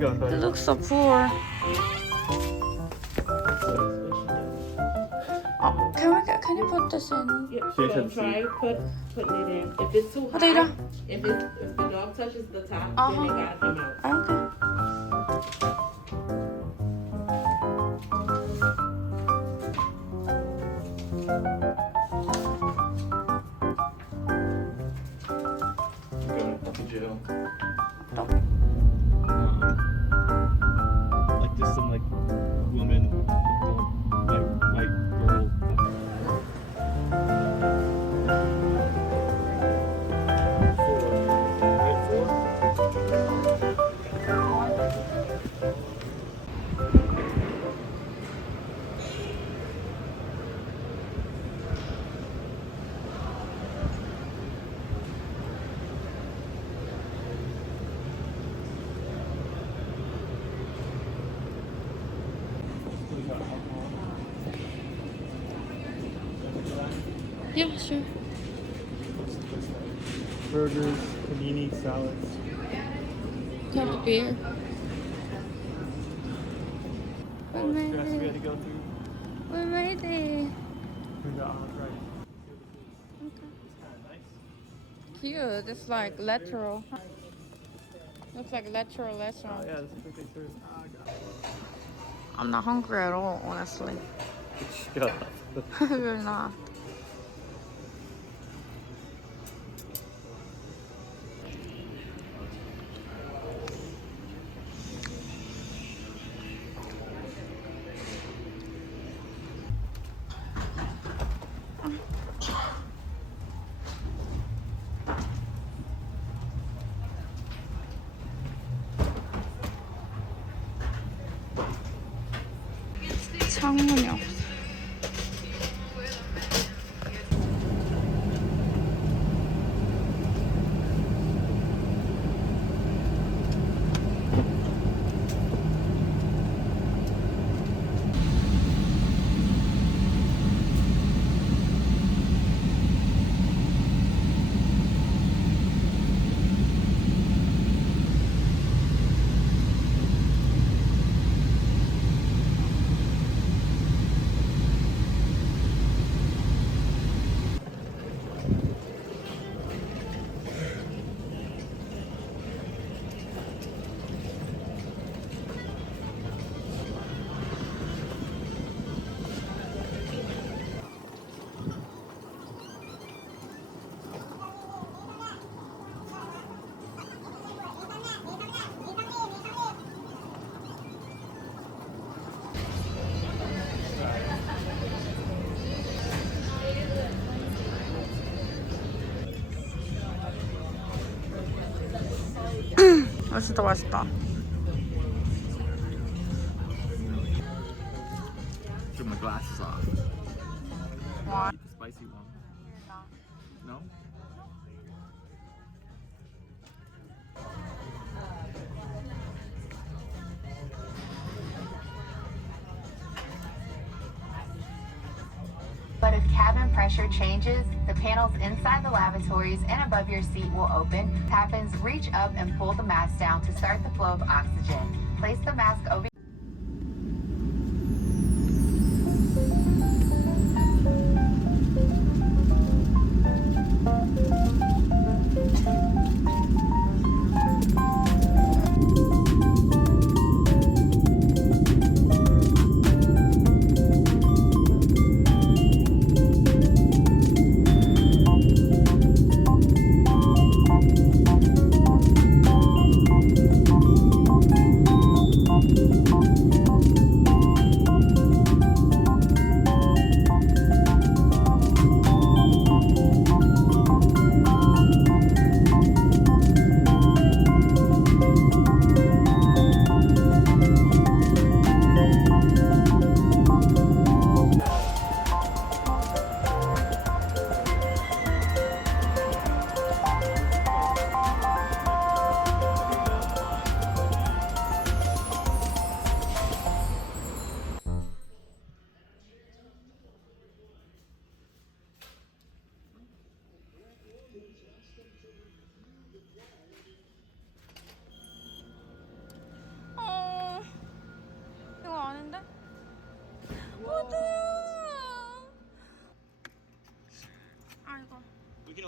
He looks so poor. Oh, can you put this in? Yeah, so try putting it in. If it's too There you high, go. if the dog touches the top, Uh-huh. then it gotta come out. Okay. Going to jail. Like just some like woman, like girl. Yeah, sure. Burgers, panini, salads. Have a beer. We made Stress we had to it. go through. We made it. We got on right. Cute. It's like lateral. Looks like lateral restaurant. Yeah, that's a pretty good food. I'm not hungry at all, honestly. Shut up. You're not. 창문이 없어. 맛있다, 맛있다. Get my glasses off. Why? Eat the spicy one. No? But if cabin pressure changes, the panels inside the lavatories and above your seat will open. Happens, reach up and pull the mask down to start the flow of oxygen. Place the mask over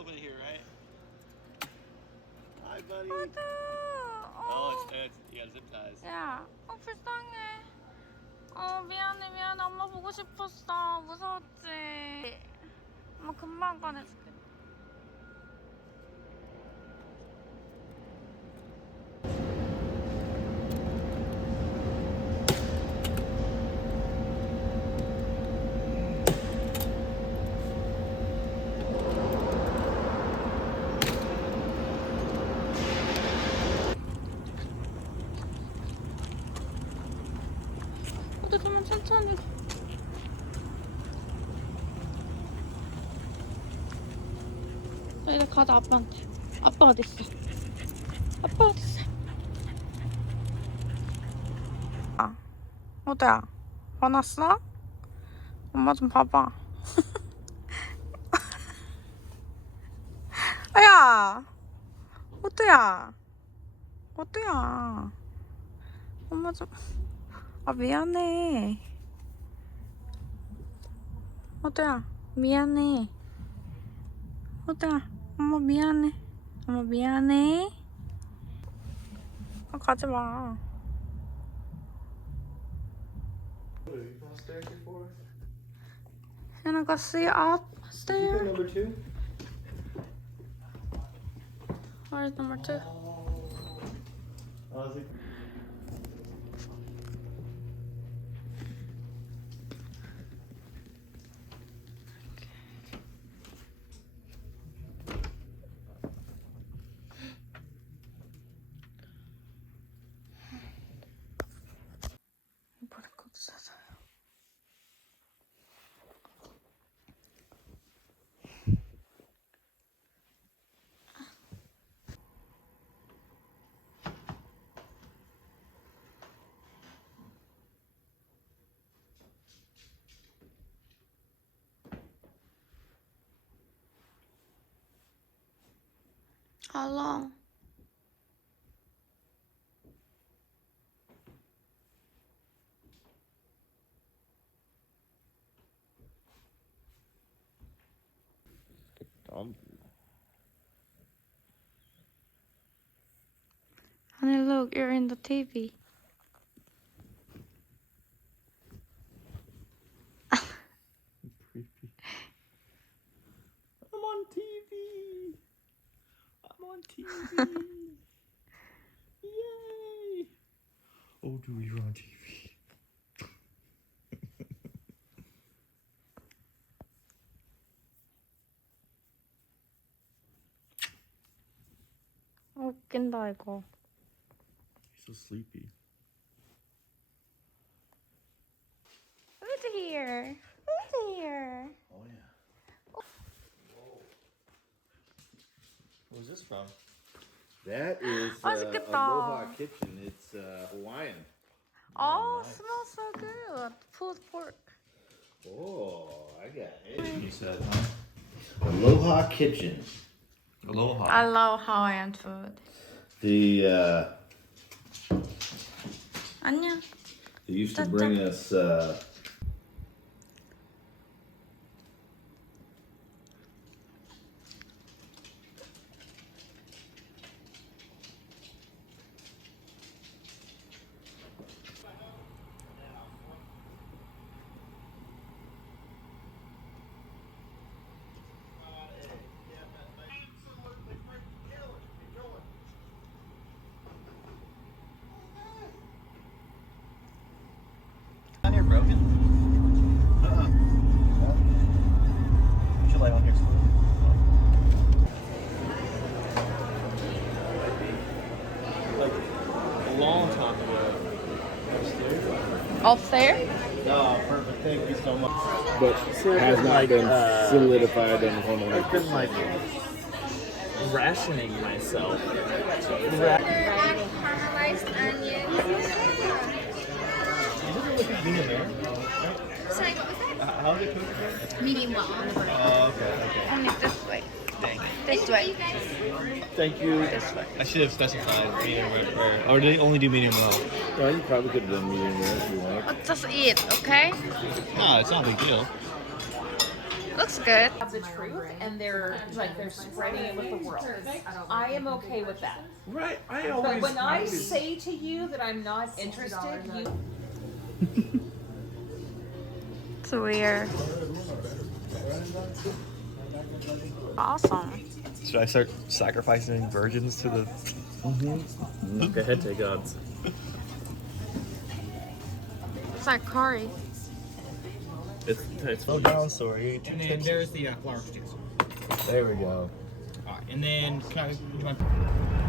open it here, right? Hi, buddy. 아들. Oh, it's you got zip ties. 야, 불쌍해. 미안해. 엄마 보고 싶었어. 무서웠지. 엄마 금방 꺼내줄게. 좀 천천히 가. 자, 이제 가자, 아빠한테. 아빠 어딨어? 아빠 어딨어? 아, 어디야? 화났어? 엄마 좀 봐봐. 야! 어디야? 어디야? 엄마 좀... 아, 미안해. 어디야? 미안해. 어디야? 엄마 미안해. 엄마 미안해. 아, 가지 마. You gone upstairs before? Can I go see upstairs? Number 2? Where's number 2? 이번에 것도 사서요. How long? Honey, look, you're in the TV. Creepy. I'm on TV. I'm on TV. Yay! Oh, dude, you're on TV. 웃긴다, 이거. You're so sleepy. Who's here? Who's here? Oh yeah. Where's this from? That is 맛있겠다. Aloha Kitchen. It's Hawaiian. Oh, nice. smells so good. Pulled pork. Oh, I got it. You said, huh? Aloha Kitchen. Aloha. I love Hawaiian food. The 안녕. they used to bring us On here broken? Should light on here. Like a long time ago. Upstairs? Upstairs? Oh, perfect. Thank you so much. but has not been solidified on the I've been like rationing myself. Caramelized onions. Is it looking medium rare? Sorry, what was that? How's it cooked again? Medium well on the burger. Oh, okay. Only this way. Dang it. This way. Thank you. This way. I should have specified medium rare. Or do they only do medium well? Well, you probably could have done medium rare if you wanted. Just eat, okay? No, it's not a big deal. Looks good. Have the truth, and they're spreading it with the world. I am okay with that. Right. I But always. when I say to you that I'm not interested, you It's weird. Awesome. Should I start sacrificing virgins to the? Look ahead to gods. It's like curry. It's Oh, down, sorry. And then there's the flour sticks. There we go. All right, and then can I?